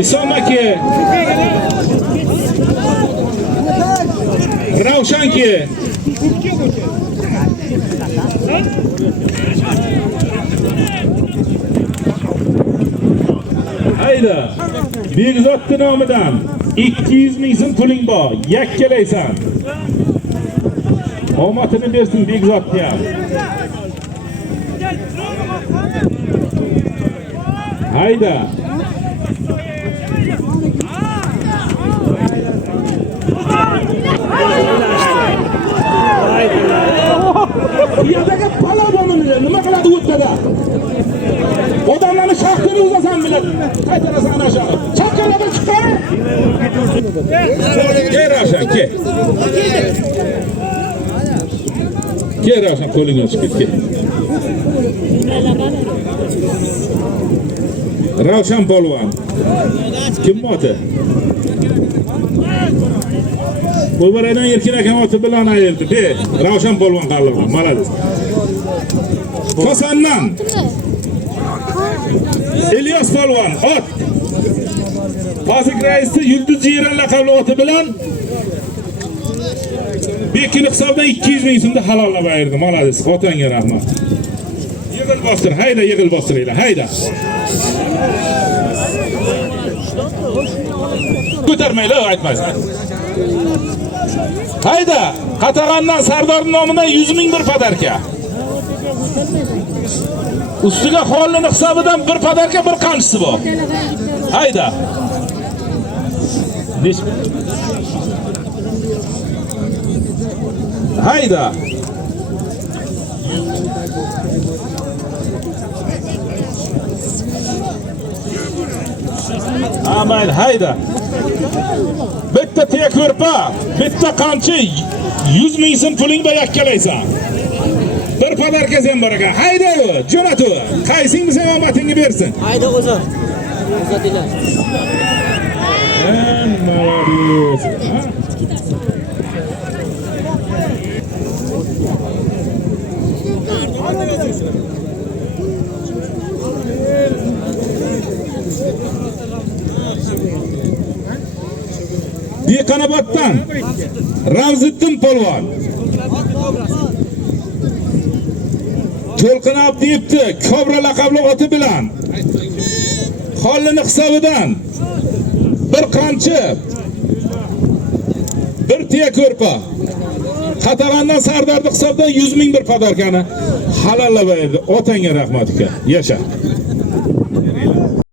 Isom aka. Ravshanki. Hayda. Begzod nomidan 200 ming so'm puling bor. Yakkalaysan. Omadini bersin Begzodga ham. Hayda. Yerdagi palabonini nima qiladi o'tda? Odamlarni shaxtini uzasan biladi. Qaytarasan ana shu. Chaqiradi chiqar. Ravshan, ke. Ke Ravshan, qo'lingni ochib ket. Ravshan polvon. Kim oti? Qo'yvaradan Erkin akam oti bilan ayildi. Be, Ravshan polvon qalliqman. Malades. Kosandan Ilyos polvon ot. Hozir raisni Yulduz Jiran laqabli oti bilan Bekini hisobda 200 ming so'mda halollab ayirdi. Malades. Otanga rahmat. Yig'il bostir, hayda yig'il bostiringlar, hayda. Ko'tarmaylar, aytmaysan. Hayda, Qatag'ondan Sardor nomidan 100 ming bir podarka. Ustiga Xollining hisobidan bir podarka, bir qamchisi bor. Hayda. Hayda. Amayl, hayda. Bitta teko'rpa, bitta qamchi 100 ming so'm puling bilan yakkalaysan. Bir podarka sen bor ekan. Hayda, jo'nat u. Qaysing bizga omadingni bersin. Hayda o'zim. Uzatilar. Молодец. Beqanoboddan Ramziddin polvon. To'lqin Abdiyevni Kobra laqabli oti bilan Xollining hisobidan bir qamchi, bir tiya ko'rpa. Qatag'ondan Sardorning hisobidan 100 ming bir podarkani halollab berdi. Otangga rahmat aka. Yasha.